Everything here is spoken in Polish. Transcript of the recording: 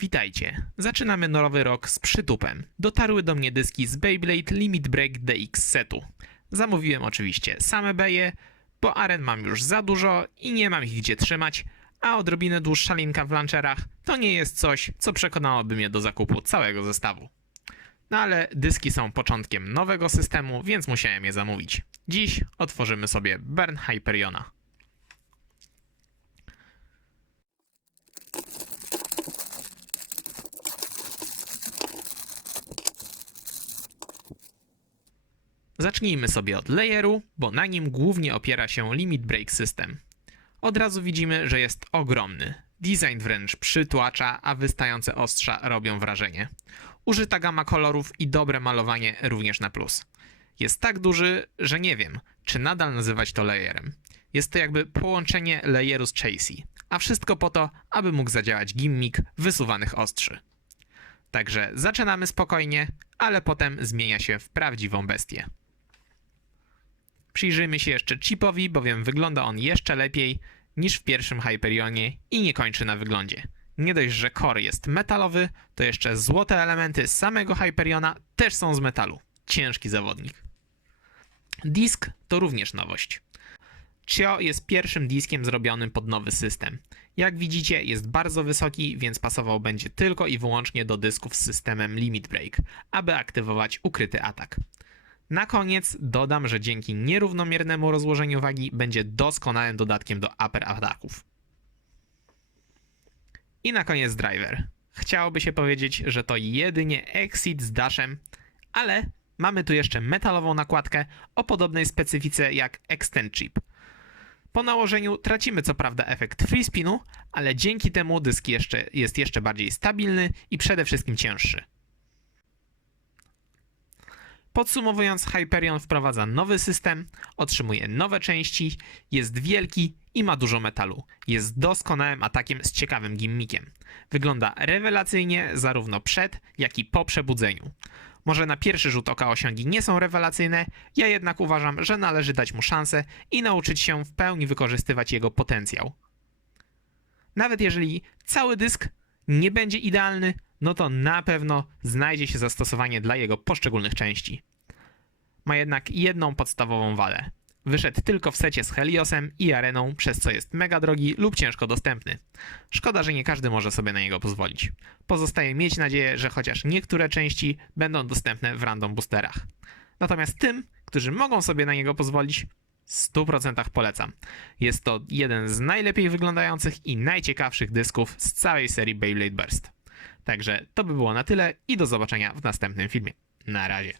Witajcie. Zaczynamy nowy rok z przytupem. Dotarły do mnie dyski z Beyblade Limit Break DX setu. Zamówiłem oczywiście same beje, bo aren mam już za dużo i nie mam ich gdzie trzymać, a odrobinę dłuższa linka w launcherach to nie jest coś, co przekonałoby mnie do zakupu całego zestawu. No ale dyski są początkiem nowego systemu, więc musiałem je zamówić. Dziś otworzymy sobie Burn Hyperiona. Zacznijmy sobie od layeru, bo na nim głównie opiera się Limit Break System. Od razu widzimy, że jest ogromny. Design wręcz przytłacza, a wystające ostrza robią wrażenie. Użyta gama kolorów i dobre malowanie również na plus. Jest tak duży, że nie wiem, czy nadal nazywać to layerem. Jest to jakby połączenie layeru z chassis, a wszystko po to, aby mógł zadziałać gimmick wysuwanych ostrzy. Także zaczynamy spokojnie, ale potem zmienia się w prawdziwą bestię. Przyjrzyjmy się jeszcze chipowi, bowiem wygląda on jeszcze lepiej niż w pierwszym Hyperionie i nie kończy na wyglądzie. Nie dość, że core jest metalowy, to jeszcze złote elementy samego Hyperiona też są z metalu. Ciężki zawodnik. Disk to również nowość. Chio jest pierwszym diskiem zrobionym pod nowy system. Jak widzicie, jest bardzo wysoki, więc pasował będzie tylko i wyłącznie do dysków z systemem Limit Break, aby aktywować ukryty atak. Na koniec dodam, że dzięki nierównomiernemu rozłożeniu wagi będzie doskonałym dodatkiem do upper ataków. I na koniec driver. Chciałoby się powiedzieć, że to jedynie exit z dashem, ale mamy tu jeszcze metalową nakładkę o podobnej specyfice jak Extend Chip. Po nałożeniu tracimy co prawda efekt free spinu, ale dzięki temu dysk jeszcze, jest jeszcze bardziej stabilny i przede wszystkim cięższy. Podsumowując, Hyperion wprowadza nowy system, otrzymuje nowe części, jest wielki i ma dużo metalu. Jest doskonałym atakiem z ciekawym gimmickiem. Wygląda rewelacyjnie zarówno przed, jak i po przebudzeniu. Może na pierwszy rzut oka osiągi nie są rewelacyjne, ja jednak uważam, że należy dać mu szansę i nauczyć się w pełni wykorzystywać jego potencjał. Nawet jeżeli cały dysk nie będzie idealny, no to na pewno znajdzie się zastosowanie dla jego poszczególnych części. Ma jednak jedną podstawową wadę. Wyszedł tylko w secie z Heliosem i Areną, przez co jest mega drogi lub ciężko dostępny. Szkoda, że nie każdy może sobie na niego pozwolić. Pozostaje mieć nadzieję, że chociaż niektóre części będą dostępne w random boosterach. Natomiast tym, którzy mogą sobie na niego pozwolić, w 100% polecam. Jest to jeden z najlepiej wyglądających i najciekawszych dysków z całej serii Beyblade Burst. Także to by było na tyle i do zobaczenia w następnym filmie. Na razie.